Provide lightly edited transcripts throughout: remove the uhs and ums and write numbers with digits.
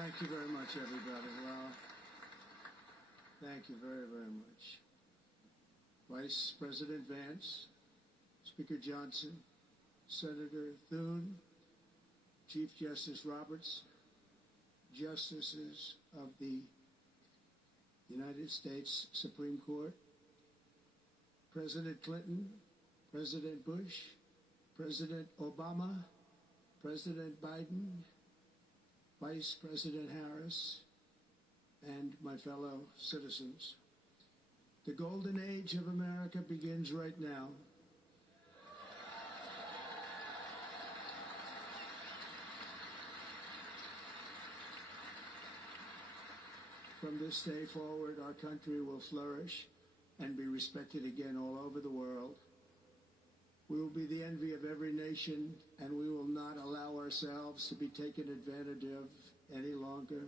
Thank you very much, everybody. Well, thank you very, very much. Vice President Vance, Speaker Johnson, Senator Thune, Chief Justice Roberts, Justices of the United States Supreme Court, President Clinton, President Bush, President Obama, President Biden, Vice President Harris, and my fellow citizens. The golden age of America begins right now. From this day forward, our country will flourish and be respected again all over the world. We will be the envy of every nation, and we will not allow ourselves to be taken advantage of any longer.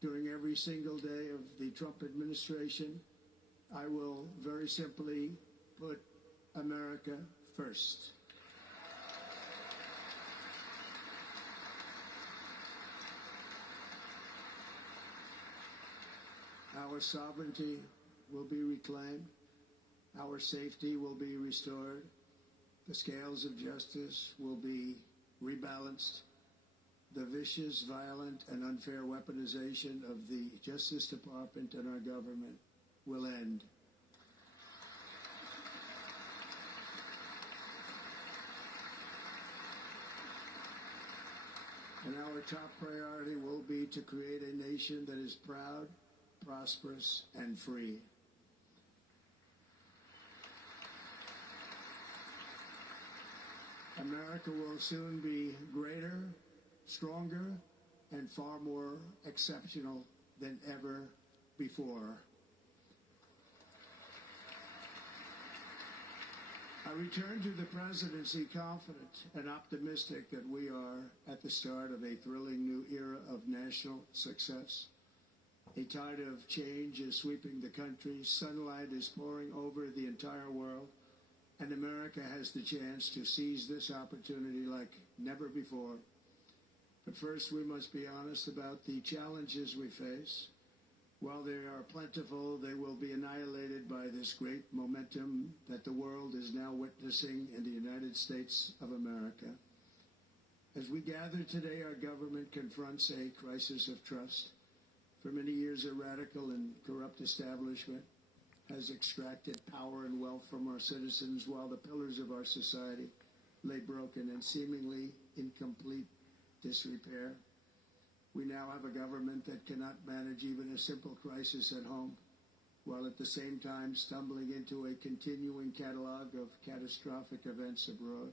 During every single day of the Trump administration, I will very simply put America first. Our sovereignty will be reclaimed. Our safety will be restored. The scales of justice will be rebalanced. The vicious, violent, and unfair weaponization of the Justice Department and our government will end. And our top priority will be to create a nation that is proud, prosperous, and free. America will soon be greater, stronger, and far more exceptional than ever before. I return to the presidency confident and optimistic that we are at the start of a thrilling new era of national success. A tide of change is sweeping the country. Sunlight is pouring over the entire world. And America has the chance to seize this opportunity like never before. But first, we must be honest about the challenges we face. While they are plentiful, they will be annihilated by this great momentum that the world is now witnessing in the United States of America. As we gather today, our government confronts a crisis of trust. For many years, a radical and corrupt establishment has extracted power and wealth from our citizens while the pillars of our society lay broken and seemingly in complete disrepair. We now have a government that cannot manage even a simple crisis at home, while at the same time stumbling into a continuing catalog of catastrophic events abroad.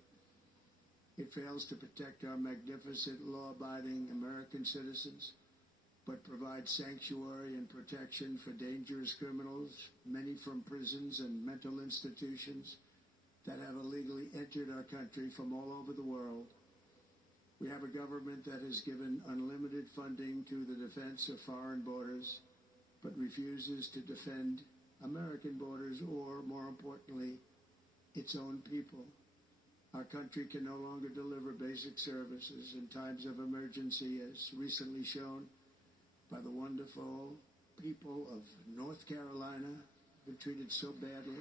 It fails to protect our magnificent, law-abiding American citizens, but provides sanctuary and protection for dangerous criminals, many from prisons and mental institutions that have illegally entered our country from all over the world. We have a government that has given unlimited funding to the defense of foreign borders, but refuses to defend American borders or, more importantly, its own people. Our country can no longer deliver basic services in times of emergency, as recently shown by the wonderful people of North Carolina, who been treated so badly.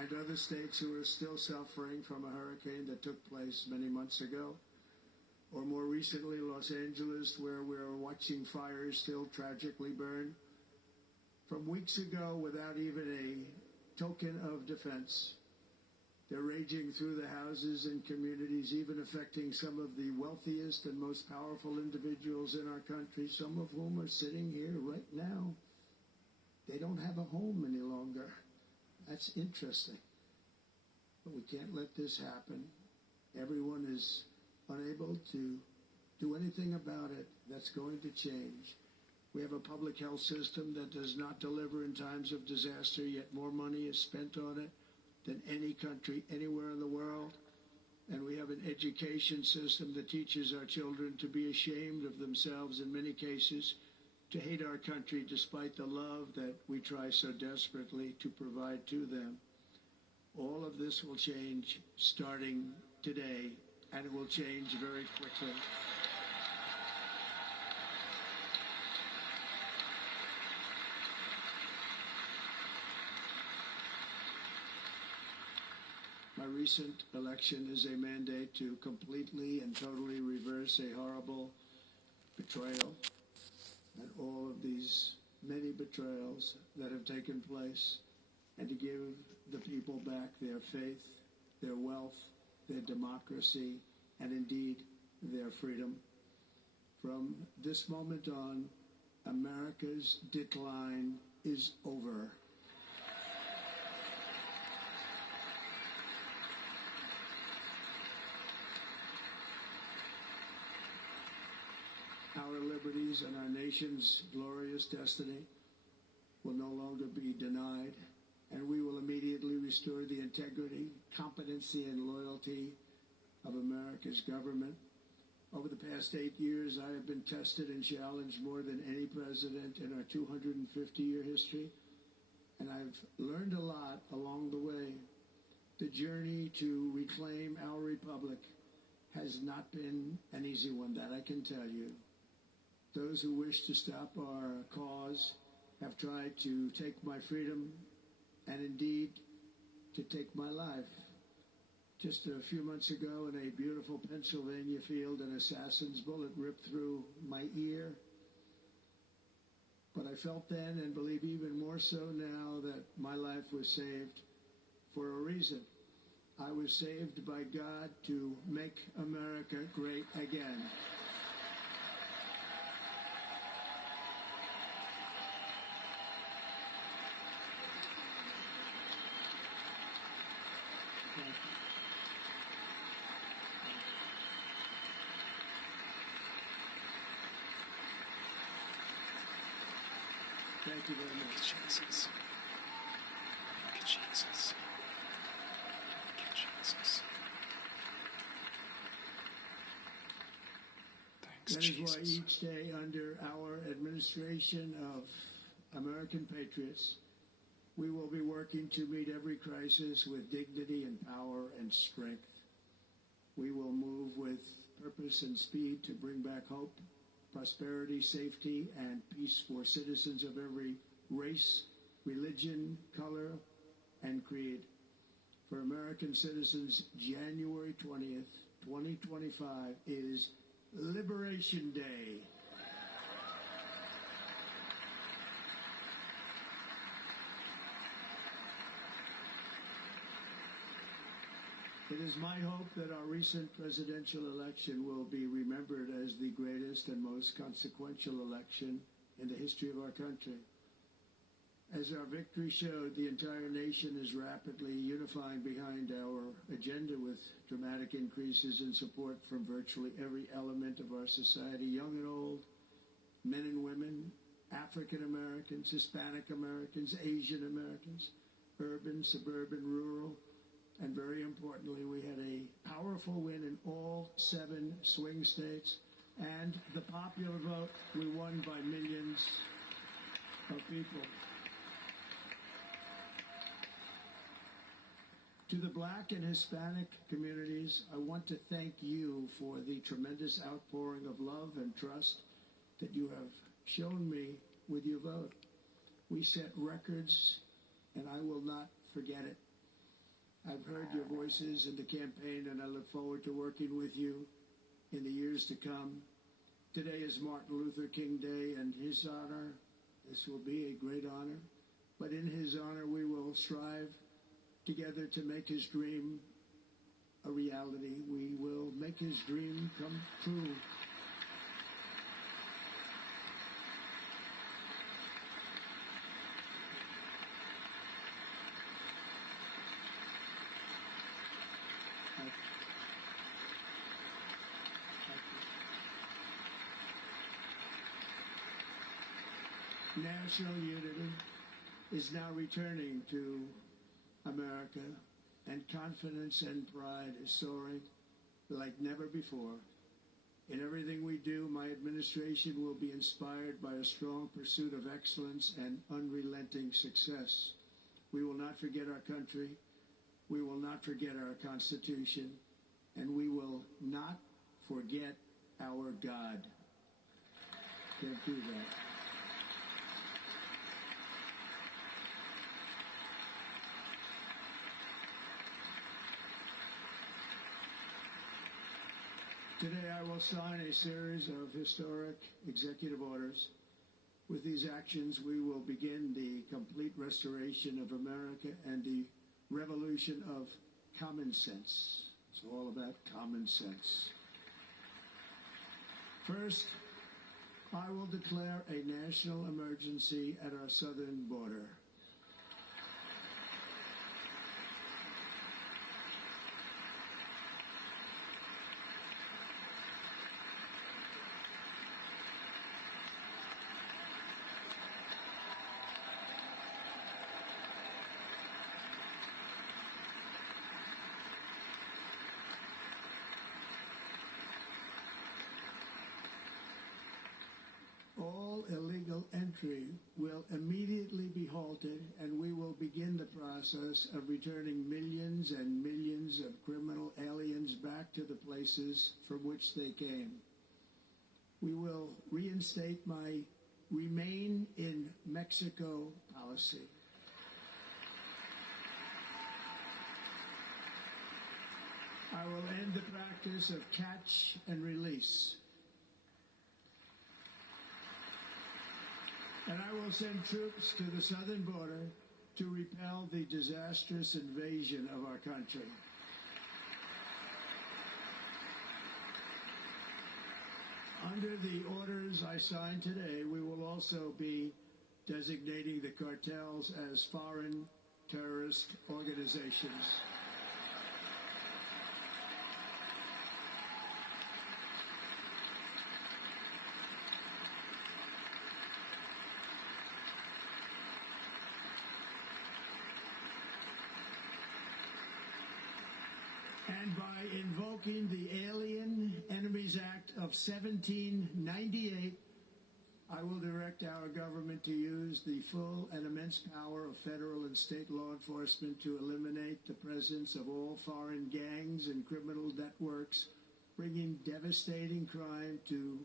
And other states who are still suffering from a hurricane that took place many months ago. Or more recently, Los Angeles, where we're watching fires still tragically burn. From weeks ago, without even a token of defense. They're raging through the houses and communities, even affecting some of the wealthiest and most powerful individuals in our country, some of whom are sitting here right now. They don't have a home any longer. That's interesting. But we can't let this happen. Everyone is unable to do anything about it. That's going to change. We have a public health system that does not deliver in times of disaster, yet more money is spent on it than any country anywhere in the world. And we have an education system that teaches our children to be ashamed of themselves in many cases, to hate our country despite the love that we try so desperately to provide to them. All of this will change starting today, and it will change very quickly. My recent election is a mandate to completely and totally reverse a horrible betrayal and all of these many betrayals that have taken place, and to give the people back their faith, their wealth, their democracy, and indeed their freedom. From this moment on, America's decline is over. Our liberties and our nation's glorious destiny will no longer be denied, and we will immediately restore the integrity, competency, and loyalty of America's government. Over the past 8 years, I have been tested and challenged more than any president in our 250-year history, and I've learned a lot along the way. The journey to reclaim our republic has not been an easy one, that I can tell you. Those who wish to stop our cause have tried to take my freedom and indeed to take my life. Just a few months ago in a beautiful Pennsylvania field, an assassin's bullet ripped through my ear. But I felt then, and believe even more so now, that my life was saved for a reason. I was saved by God to make America great again. Thank you very much. Jesus. Thank you, Jesus. Thank you, Jesus. Thanks, that is Jesus. why each day under our administration of American patriots, we will be working to meet every crisis with dignity and power and strength. We will move with purpose and speed to bring back hope, prosperity, safety, and peace for citizens of every race, religion, color, and creed. For American citizens, January 20th, 2025 is Liberation Day. It is my hope that our recent presidential election will be remembered as the greatest and most consequential election in the history of our country. As our victory showed, the entire nation is rapidly unifying behind our agenda with dramatic increases in support from virtually every element of our society, young and old, men and women, African Americans, Hispanic Americans, Asian Americans, urban, suburban, rural. And very importantly, we had a powerful win in all 7 swing states. And the popular vote, we won by millions of people. To the Black and Hispanic communities, I want to thank you for the tremendous outpouring of love and trust that you have shown me with your vote. We set records, and I will not forget it. I've heard your voices in the campaign, and I look forward to working with you in the years to come. Today is Martin Luther King Day, and his honor, this will be a great honor, but in his honor we will strive together to make his dream a reality. We will make his dream come true. National unity is now returning to America, and confidence and pride is soaring like never before. In everything we do, my administration will be inspired by a strong pursuit of excellence and unrelenting success. We will not forget our country. We will not forget our Constitution. and we will not forget our God. Can't do that. Today I will sign a series of historic executive orders. With these actions, we will begin the complete restoration of America and the revolution of common sense. It's all about common sense. First, I will declare a national emergency at our southern border. All illegal entry will immediately be halted, and we will begin the process of returning millions and millions of criminal aliens back to the places from which they came. We will reinstate my Remain in Mexico policy. I will end the practice of catch and release. And I will send troops to the southern border to repel the disastrous invasion of our country. Under the orders I signed today, we will also be designating the cartels as foreign terrorist organizations. And by invoking the Alien Enemies Act of 1798, I will direct our government to use the full and immense power of federal and state law enforcement to eliminate the presence of all foreign gangs and criminal networks, bringing devastating crime to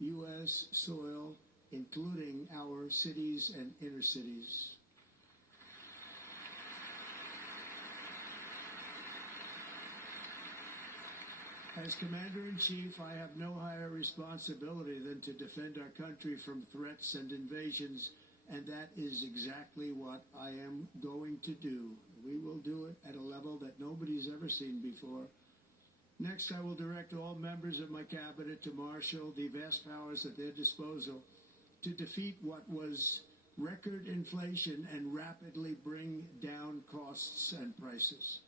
U.S. soil, including our cities and inner cities. As Commander-in-Chief, I have no higher responsibility than to defend our country from threats and invasions, and that is exactly what I am going to do. We will do it at a level that nobody's ever seen before. Next, I will direct all members of my cabinet to marshal the vast powers at their disposal to defeat what was record inflation and rapidly bring down costs and prices.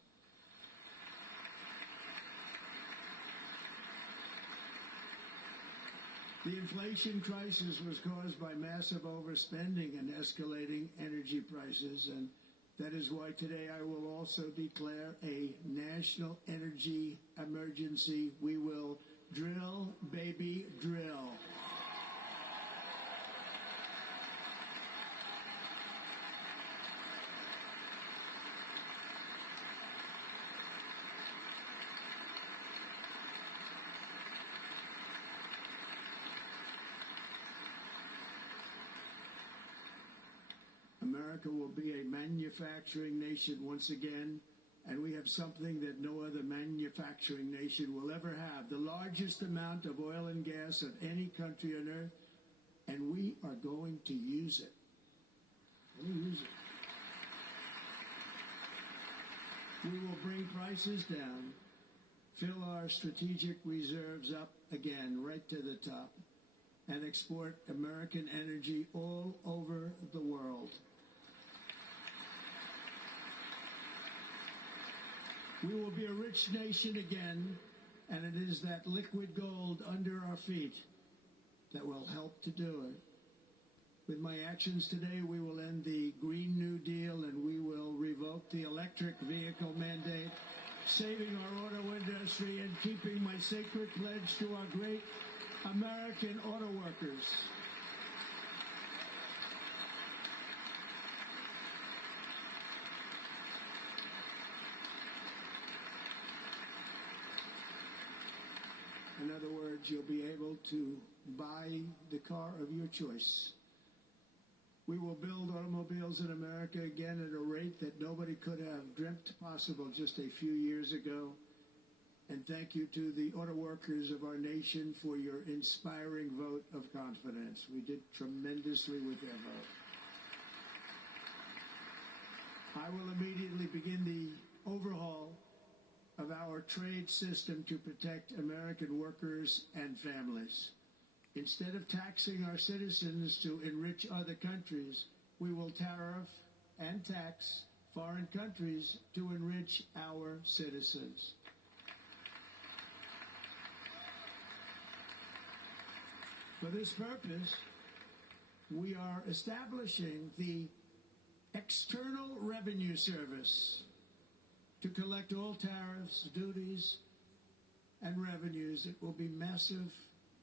The inflation crisis was caused by massive overspending and escalating energy prices, and that is why today I will also declare a national energy emergency. We will drill, baby, drill. America will be a manufacturing nation once again, and we have something that no other manufacturing nation will ever have, the largest amount of oil and gas of any country on earth, and we are going to use it. We'll use it. We will bring prices down, fill our strategic reserves up again, right to the top, and export American energy all over the world. We will be a rich nation again, and it is that liquid gold under our feet that will help to do it. With my actions today, we will end the Green New Deal, and we will revoke the electric vehicle mandate, saving our auto industry and keeping my sacred pledge to our great American auto workers. In other words, you'll be able to buy the car of your choice. We will build automobiles in America again at a rate that nobody could have dreamt possible just a few years ago. And thank you to the auto workers of our nation for your inspiring vote of confidence. We did tremendously with their vote. I will immediately begin the overhaul of our trade system to protect American workers and families. Instead of taxing our citizens to enrich other countries, we will tariff and tax foreign countries to enrich our citizens. For this purpose, we are establishing the External Revenue Service to collect all tariffs, duties, and revenues. It will be massive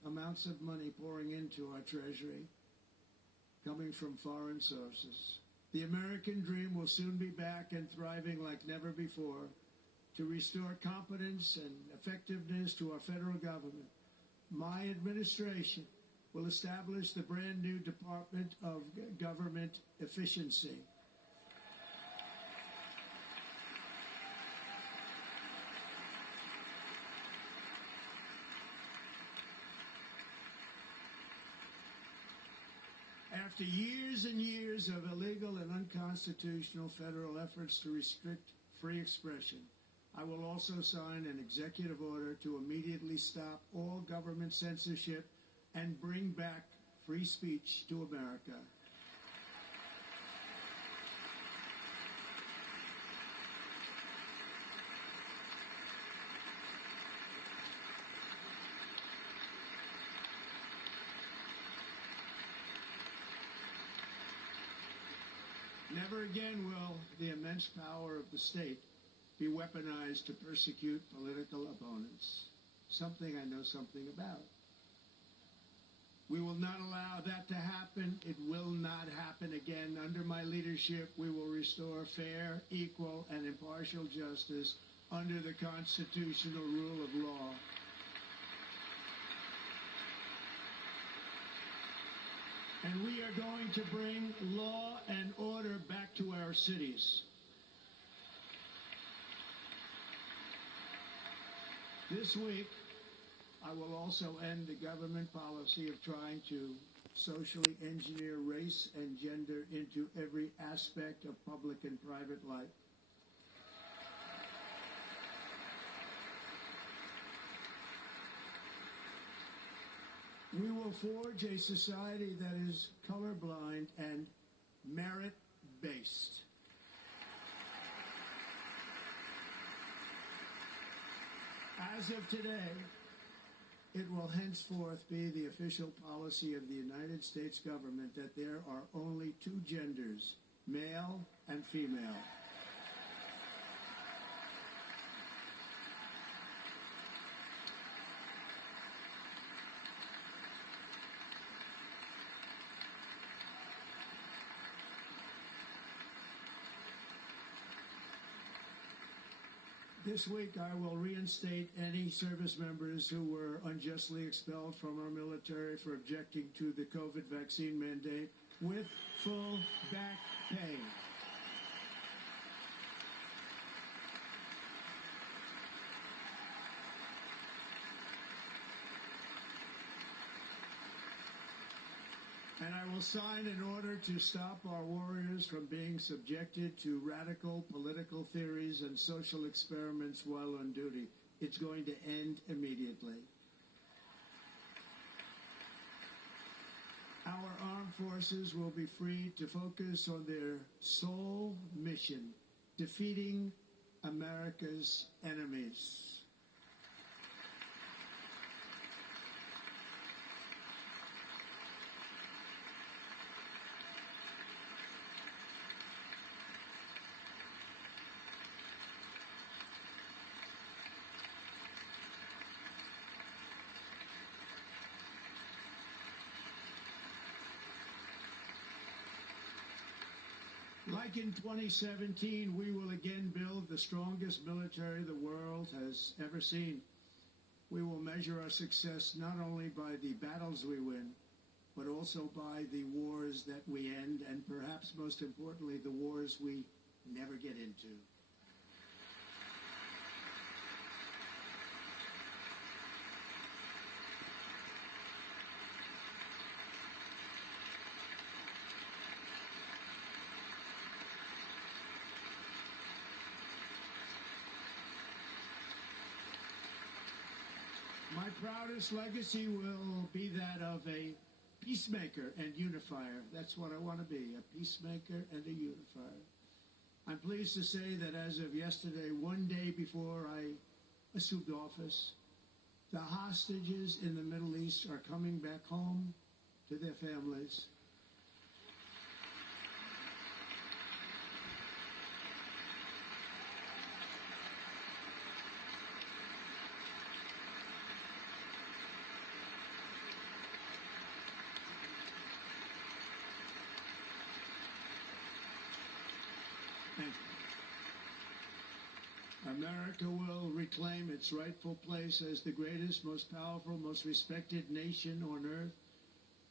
amounts of money pouring into our treasury, coming from foreign sources. The American dream will soon be back and thriving like never before to restore competence and effectiveness to our federal government. My administration will establish the brand new Department of Government Efficiency. After years and years of illegal and unconstitutional federal efforts to restrict free expression, I will also sign an executive order to immediately stop all government censorship and bring back free speech to America. Never again will the immense power of the state be weaponized to persecute political opponents, something I know something about. We will not allow that to happen. It will not happen again. Under my leadership, we will restore fair, equal, and impartial justice under the constitutional rule of law. And we are going to bring law and order back to our cities. This week, I will also end the government policy of trying to socially engineer race and gender into every aspect of public and private life. We will forge a society that is colorblind and merit-based. As of today, it will henceforth be the official policy of the United States government that there are only two genders, male and female. This week, I will reinstate any service members who were unjustly expelled from our military for objecting to the COVID vaccine mandate with full back pay. And I will sign an order to stop our warriors from being subjected to radical political theories and social experiments while on duty. It's going to end immediately. Our armed forces will be free to focus on their sole mission, defeating America's enemies. Like in 2017, we will again build the strongest military the world has ever seen. We will measure our success not only by the battles we win, but also by the wars that we end, and perhaps most importantly, the wars we never get into. My proudest legacy will be that of a peacemaker and unifier. That's what I want to be, a peacemaker and a unifier. I'm pleased to say that as of yesterday, one day before I assumed office, the hostages in the Middle East are coming back home to their families. America will reclaim its rightful place as the greatest, most powerful, most respected nation on earth,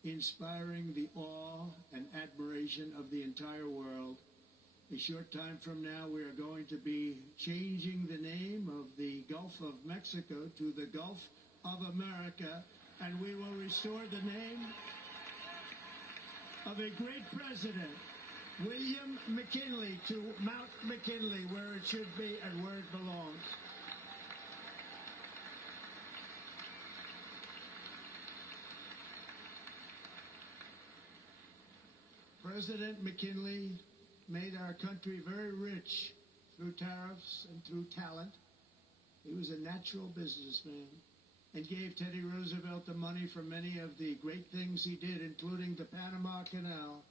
inspiring the awe and admiration of the entire world. A short time from now, we are going to be changing the name of the Gulf of Mexico to the Gulf of America, and we will restore the name of a great president, William McKinley, to Mount McKinley, where it should be and where it belongs. President McKinley made our country very rich through tariffs and through talent. He was a natural businessman and gave Teddy Roosevelt the money for many of the great things he did, including the Panama Canal,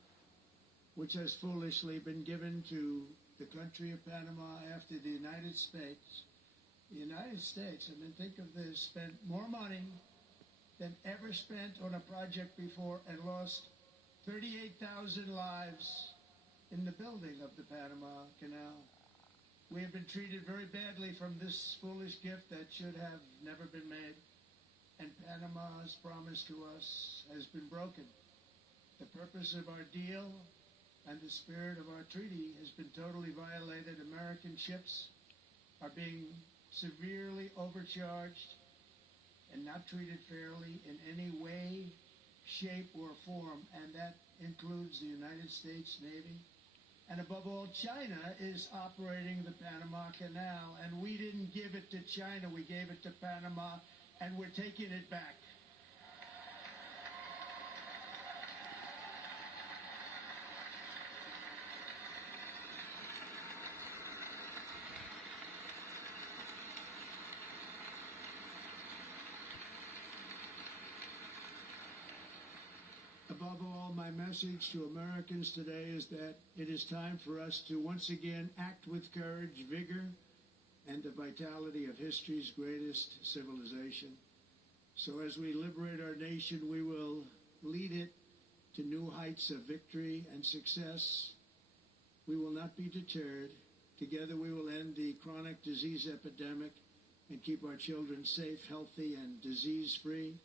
which has foolishly been given to the country of Panama after the United States. The United States, I mean, think of this, spent more money than ever spent on a project before and lost 38,000 lives in the building of the Panama Canal. We have been treated very badly from this foolish gift that should have never been made. And Panama's promise to us has been broken. The purpose of our deal and the spirit of our treaty has been totally violated. American ships are being severely overcharged and not treated fairly in any way, shape, or form, and that includes the United States Navy. And above all, China is operating the Panama Canal, and we didn't give it to China, we gave it to Panama, and we're taking it back. Above all, my message to Americans today is that it is time for us to once again act with courage, vigor, and the vitality of history's greatest civilization. So as we liberate our nation, we will lead it to new heights of victory and success. We will not be deterred. Together we will end the chronic disease epidemic and keep our children safe, healthy, and disease-free.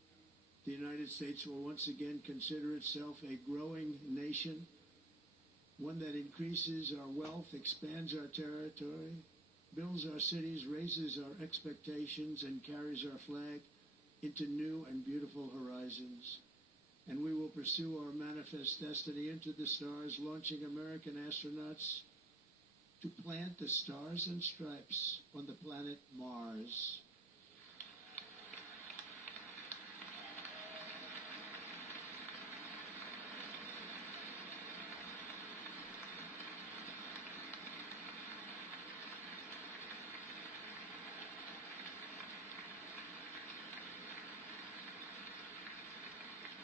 The United States will once again consider itself a growing nation, one that increases our wealth, expands our territory, builds our cities, raises our expectations, and carries our flag into new and beautiful horizons. And we will pursue our manifest destiny into the stars, launching American astronauts to plant the stars and stripes on the planet Mars.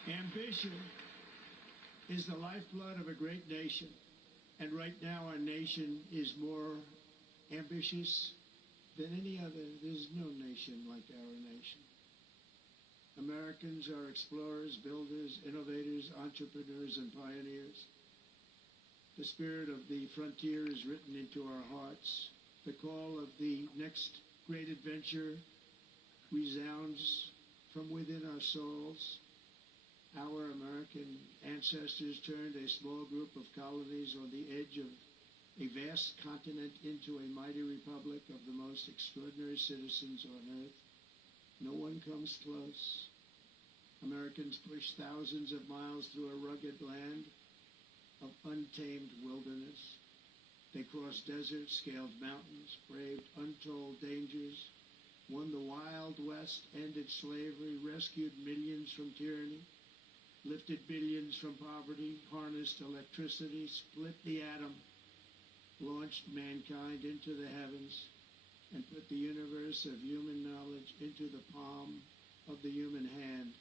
Ambition is the lifeblood of a great nation, and right now our nation is more ambitious than any other. There's no nation like our nation. Americans are explorers, builders, innovators, entrepreneurs, and pioneers. The spirit of the frontier is written into our hearts. The call of the next great adventure resounds from within our souls. Our American ancestors turned a small group of colonies on the edge of a vast continent into a mighty republic of the most extraordinary citizens on earth. No one comes close. Americans pushed thousands of miles through a rugged land of untamed wilderness. They crossed deserts, scaled mountains, braved untold dangers, won the Wild West, ended slavery, rescued millions from tyranny, lifted billions from poverty, harnessed electricity, split the atom, launched mankind into the heavens, and put the universe of human knowledge into the palm of the human hand.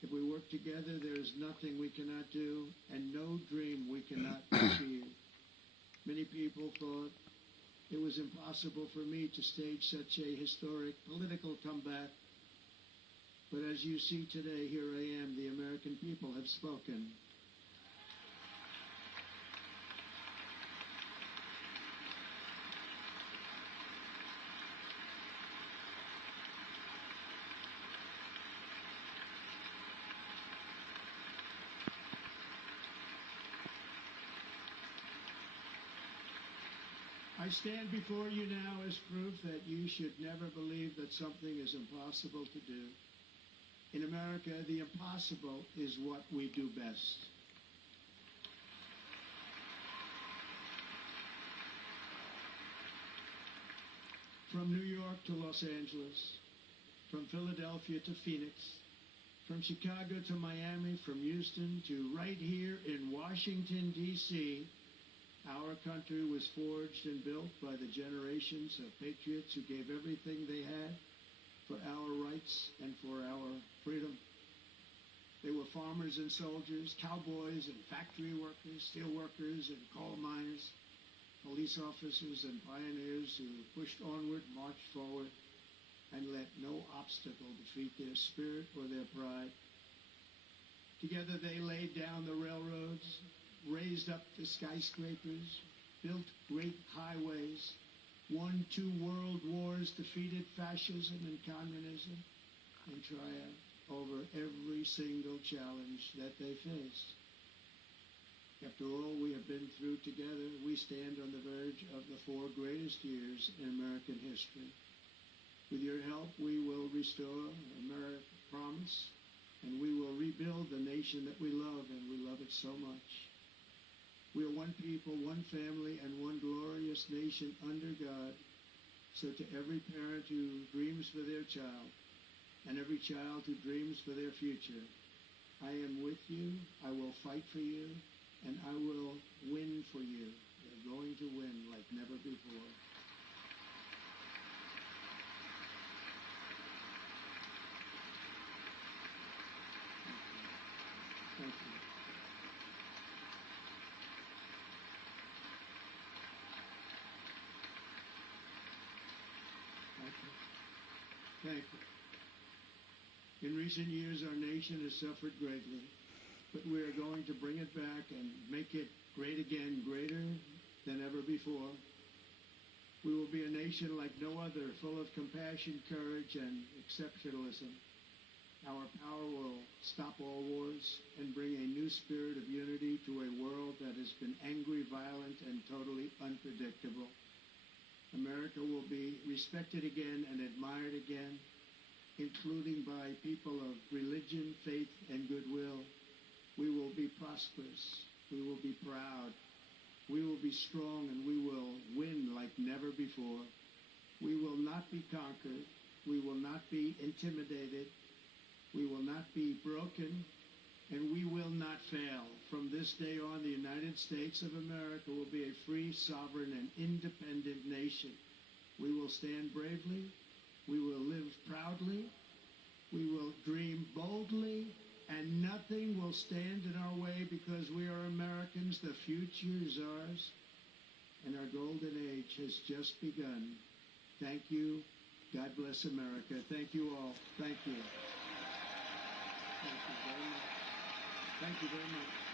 If we work together, there is nothing we cannot do, and no dream we cannot achieve. Many people thought it was impossible for me to stage such a historic political comeback. But as you see today, here I am. The American people have spoken. I stand before you now as proof that you should never believe that something is impossible to do. In America, the impossible is what we do best. From New York to Los Angeles, from Philadelphia to Phoenix, from Chicago to Miami, from Houston to right here in Washington, D.C., our country was forged and built by the generations of patriots who gave everything they had for our rights and for our freedom. They were farmers and soldiers, cowboys and factory workers, steel workers and coal miners, police officers and pioneers who pushed onward, marched forward, and let no obstacle defeat their spirit or their pride. Together they laid down the railroads, raised up the skyscrapers, built great highways, won 2 world wars, defeated fascism and communism, and triumphed over every single challenge that they faced. After all we have been through together, we stand on the verge of the 4 greatest years in American history. With your help, we will restore America's promise, and we will rebuild the nation that we love, and we love it so much. We are one people, one family, and one glorious nation under God. So to every parent who dreams for their child, and every child who dreams for their future, I am with you, I will fight for you, and I will win for you. We're going to win like never before. Thank you. Thank you. In recent years, our nation has suffered greatly, but we are going to bring it back and make it great again, greater than ever before. We will be a nation like no other, full of compassion, courage, and exceptionalism. Our power will stop all wars and bring a new spirit of unity to a world that has been angry, violent, and totally unpredictable. America will be respected again and admired again, including by people of religion, faith, and goodwill. We will be prosperous. We will be proud. We will be strong, and we will win like never before. We will not be conquered. We will not be intimidated. We will not be broken, and we will not fail. From this day on, the United States of America will be a free, sovereign, and independent nation. We will stand bravely. We will live proudly. We will dream boldly, and nothing will stand in our way because we are Americans. The future is ours, and our golden age has just begun. Thank you. God bless America. Thank you all. Thank you. Thank you very much. Thank you very much.